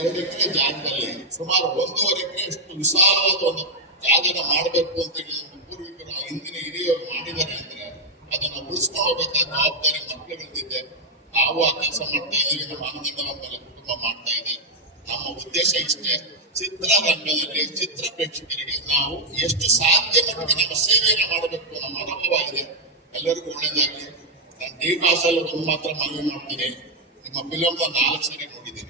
ಎರಡು ಎಕರೆ ಜಾಗದಲ್ಲಿ ಸುಮಾರು ಒಂದೂವರೆ ಎಕರೆ ಅಷ್ಟು ವಿಶಾಲವಾದ ಒಂದು ಜಾಗನ ಮಾಡಬೇಕು ಅಂತ ನಮ್ಮ ಪೂರ್ವಿಕರು ಹಿಂದಿನ ಹಿರಿಯವರು ಮಾಡಿದ್ದಾರೆ ಅಂದ್ರೆ ಅದನ್ನ ಉಳಿಸ್ಕೊಳ್ಬೇಕಾದ ಜವಾಬ್ದಾರಿ ಮಕ್ಕಳುಗಳಿದೆ ನಾವು ಆ ಕೆಲಸ ಮಾಡ್ತಾ ಇದ್ದೀವಿ, ನಮ್ಮ ಆನಂದ ಮೇಲೆ ಕುಟುಂಬ ಮಾಡ್ತಾ ಇದೆ. ನಮ್ಮ ಉದ್ದೇಶ ಇಷ್ಟೇ, ಚಿತ್ರರಂಗದಲ್ಲಿ ಚಿತ್ರ ಪ್ರೇಕ್ಷಕರಿಗೆ ನಾವು ಎಷ್ಟು ಸಾಧ್ಯ ಮಟ್ಟಿಗೆ ನಮ್ಮ ಸೇವೆಯನ್ನು ಮಾಡಬೇಕು ನಮ್ಮ ಅನುಭವ ಇದೆ. ಎಲ್ಲರಿಗೂ ಒಳ್ಳೇದಾಗಲಿ ನಾನು ಡಿ ಭಾಷೆಯಲ್ಲಿ ಒಂದು ಮಾತ್ರ ಮನವಿ ಮಾಡ್ತೀನಿ. ನಿಮ್ಮ ಫಿಲಮ್ ನಾಲ್ಕು ಸರಿ ನೋಡಿದ್ದೀನಿ.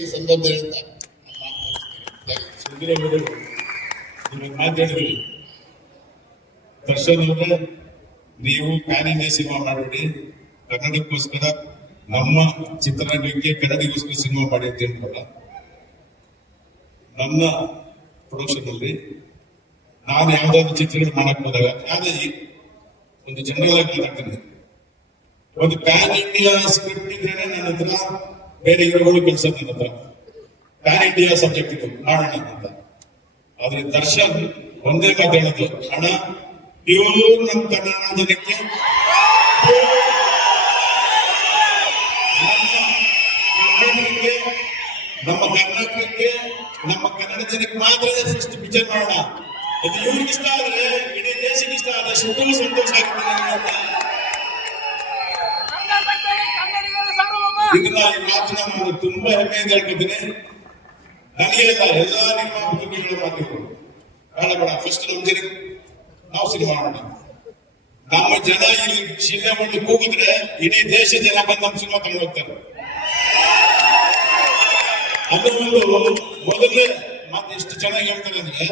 ಈ ಸಂದರ್ಭ ಹೇಳ್ತಾ ನಿಮಗೆ ಮಾತಾಡಿದ್ರಿ ದರ್ಶನ್ ಅವರೇ ನೀವು ಇಂಡಿಯಾ ಸಿನಿಮಾ ಮಾಡಬೇಡಿ. ಕನ್ನಡಕ್ಕೋಸ್ಕರ ನಮ್ಮ ಚಿತ್ರರಂಗಕ್ಕೆ ಕನ್ನಡಿಗೋಸ್ಕರ ಸಿನಿಮಾ ಮಾಡಿ ಅಂತ ನನ್ನ ಪ್ರೊಡಕ್ಷನ್ ಅಲ್ಲಿ ನಾನು ಯಾವ್ದಾದ್ರು ಚಿತ್ರಗಳು ಮಾಡಕ್ ಹೋದಾಗ ಯಾವ್ದೇ ಒಂದು ಜನರಲ್ ಆಗಿ ಮಾತಾಡ್ತೀನಿ. ಒಂದು ಪ್ಯಾನ್ ಇಂಡಿಯಾ ಸ್ಕ್ರಿಪ್ಟ್ ಇದ್ರೆ ನನ್ನ ಹತ್ರ ಬೇರೆ ಇವರುಗಳು ಕೆಲಸ ನನ್ನ ಪ್ಯಾನ್ ಇಂಡಿಯಾ ಸಬ್ಜೆಕ್ಟ್ ಇದು ಮಾಡೋಣ ಅಂತ. ಆದ್ರೆ ದರ್ಶನ್ ಒಂದೇ ಮಾತಾಡೋದು ಹಣ ಪ್ಯೂರ್ ನಮ್ಮ ಕನ್ನಡಕ್ಕೆ ನಮ್ಮ ಕರ್ನಾಟಕಕ್ಕೆ, ನಮ್ಮ ಕನ್ನಡ ಜನಕ್ಕೆ ಮಾತ್ರ ಸೃಷ್ಟಿ ಪಿಕ್ಚರ್ ಮಾಡೋಣ. ಇದು ಇವ್ರಿಗೆ ಇಷ್ಟ ಆದ್ರೆ, ಇಡೀ ದೇಶಕ್ಕೆ ಇಷ್ಟ ಆದ್ರೆ ಸುತ್ತಲೂ ಸಂತೋಷ ಆಗುತ್ತೆ ಇದನ್ನ ಈ ಮಾತನ್ನ ನಾನು ತುಂಬಾ ಹೆಮ್ಮೆಯಿಂದ ಹೇಳ್ಕೊತೀನಿ. ನನಗೆ ಎಲ್ಲ ಎಲ್ಲಾ ನಿರ್ಮಾಪಕರುಗಳ ಮಾತುಗಳು ಬೇಡ ಬೇಡ ಫಸ್ಟ್ ನಮ್ಮ ಜನ ನಾವು ಸಿನಿಮಾ ಮಾಡೋಣ ನಮ್ಮ ಜನ ಇಲ್ಲಿ ಶಿಲೆ ಮಾಡಿ ಕೂಗಿದ್ರೆ ಇಡೀ ದೇಶ ಜನ ಬಂದು ನಮ್ಮ ಸಿನಿಮಾ ತಗೊಂಡು ಹೋಗ್ತಾರೆ. ಅದು ಒಂದು ಮೊದಲೇ ಮತ್ತೆ ಎಷ್ಟು ಚೆನ್ನಾಗಿ ಹೇಳ್ತಾರೆ ಅಂದ್ರೆ,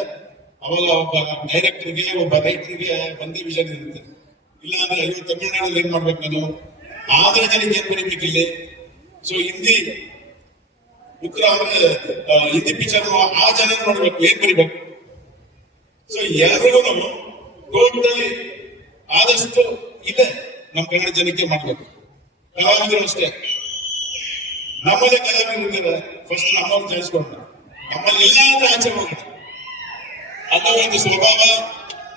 ಅವಾಗ ಒಬ್ಬ ಡೈರೆಕ್ಟರ್ಗೆ ಒಬ್ಬ ರೈಟರ್ಗೆ ಬಂದಿ ವಿಷನ್ ಇರುತ್ತೆ. ಇಲ್ಲ ಅಂದ್ರೆ ಅಯ್ಯೋ ತಮಿಳ್ನಾಡಲ್ಲಿ ಏನ್ ಮಾಡ್ಬೇಕು ನಾನು ಆದ್ರೆ ಜನಕ್ಕೆ ಏನ್ ಬರೀಬೇಕು ಇಲ್ಲಿ? ಸೊ ಹಿಂದಿ ಉತ್ತರ ಅಂದ್ರೆ ಹಿಂದಿ ಪಿಕ್ಚರ್ ಆ ಜನ ನೋಡ್ಬೇಕು ಏನ್ ಬರಿಬೇಕು ಸೊ ಎಲ್ರಿಗೂ ಟೋಟಲಿ ಆದಷ್ಟು ಇದೆ ನಮ್ಮ ಕನ್ನಡ ಜನಕ್ಕೆ ಮಾಡ್ಬೇಕು. ಕಲಾವಿದರು ಅಷ್ಟೇ. ನಮ್ಮಲ್ಲಿ ಕಲಾವಿದರು ಫಸ್ಟ್ ನಮ್ಮವ್ರು ತಿಳಿಸ್ಕೊಂಡು ನಮ್ಮಲ್ಲಿ ಎಲ್ಲಾದ್ರೂ ಆಚೆ ಹೋಗೋಣ. ಅಂತ ಒಂದು ಸ್ವಭಾವ.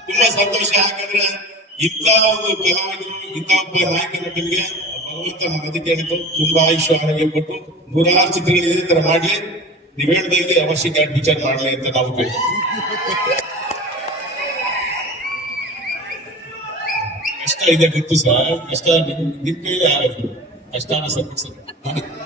ತುಂಬಾ ಸಂತೋಷ. ಯಾಕಂದ್ರೆ ಇಂಥ ಒಂದು ಕಲಾವಿದರು, ಇಂಥ ಒಬ್ಬ ನಾಯಕ ನಟನಿಗೆ ಭಗವಂತ ತಮ್ಮ ಹೇಳಿದ್ದು ತುಂಬಾ ಆಯುಷ್ಯ ಆರೋಗ್ಯ ಕೊಟ್ಟು ನೂರಾರು ಚಿತ್ರಗಳು ಇದೇ ತರ ಮಾಡ್ಲಿ. ನೀವ್ ಹೇಳ್ದಂಗೆ ಅವಶ್ಯಕ ಎರಡು ಪಿಕ್ಚರ್ ಮಾಡ್ಲಿ ಅಂತ ನಾವು ಕೇಳ್ತೀವಿ. ಕಷ್ಟ ಇದೆ ಗೊತ್ತು ಸರ್. ಕಷ್ಟ ನಿಮ್ ಕೈಲಿ ಆಗೋದು. ಕಷ್ಟ ಸರ್.